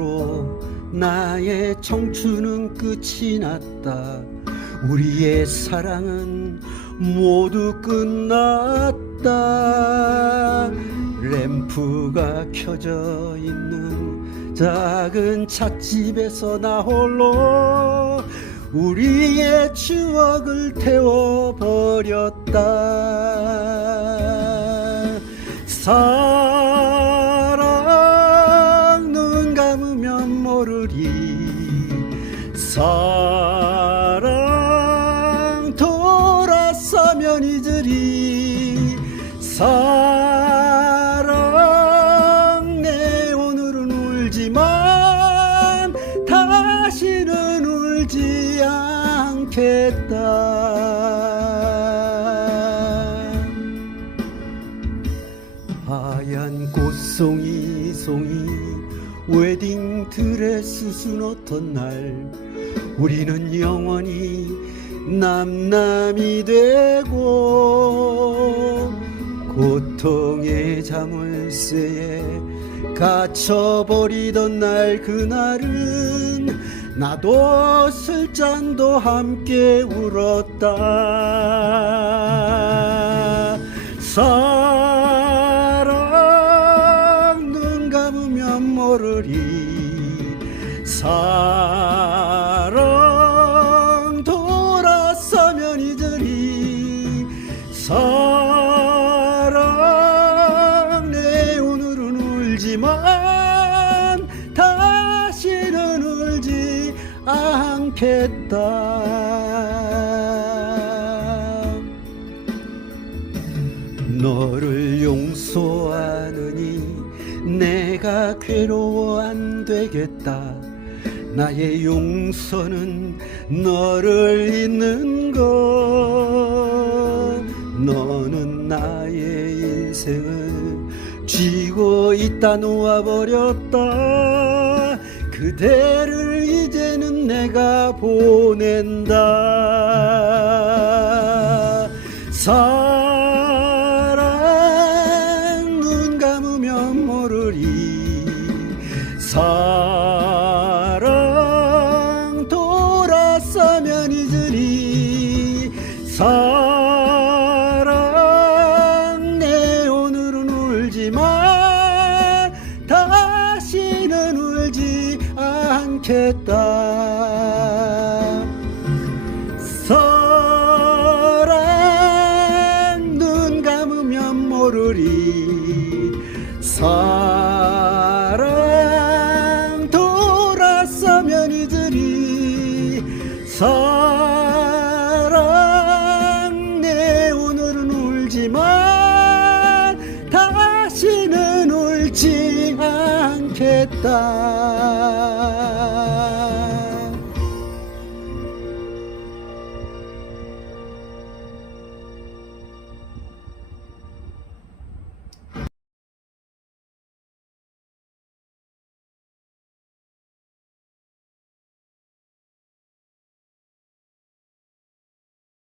것으로 나의 청춘은 끝이 났다. 우리의 사랑은 모두 끝났다. 램프가 켜져 있는 작은 찻집에서 나 홀로 우리의 추억을 태워버렸다. 사 사랑 돌아서면 잊으리 사랑 내 오늘은 울지만 다시는 울지 않겠다. 하얀 꽃송이 송이 웨딩 드레스 수놓던 날 우리는 영원히 남남이 되고 고통의 자물쇠에 갇혀버리던 날 그날은 나도 술잔도 함께 울었다. 사랑 눈 감으면 모르리 울지만 다시는 울지 않겠다. 너를 용서하느니 내가 괴로워 안 되겠다. 나의 용서는 너를 잊는 것. 너는 나의 인생을 쥐 고 있다 놓아버렸다. 그대를 이제는 내가 보낸다. 사랑 눈 감으면 모르리 사랑 않겠다. 사랑 눈 감으면 모르리. 사랑 돌아서면 이들이 사랑 내 오늘은 울지만 다시는 울지 않겠다.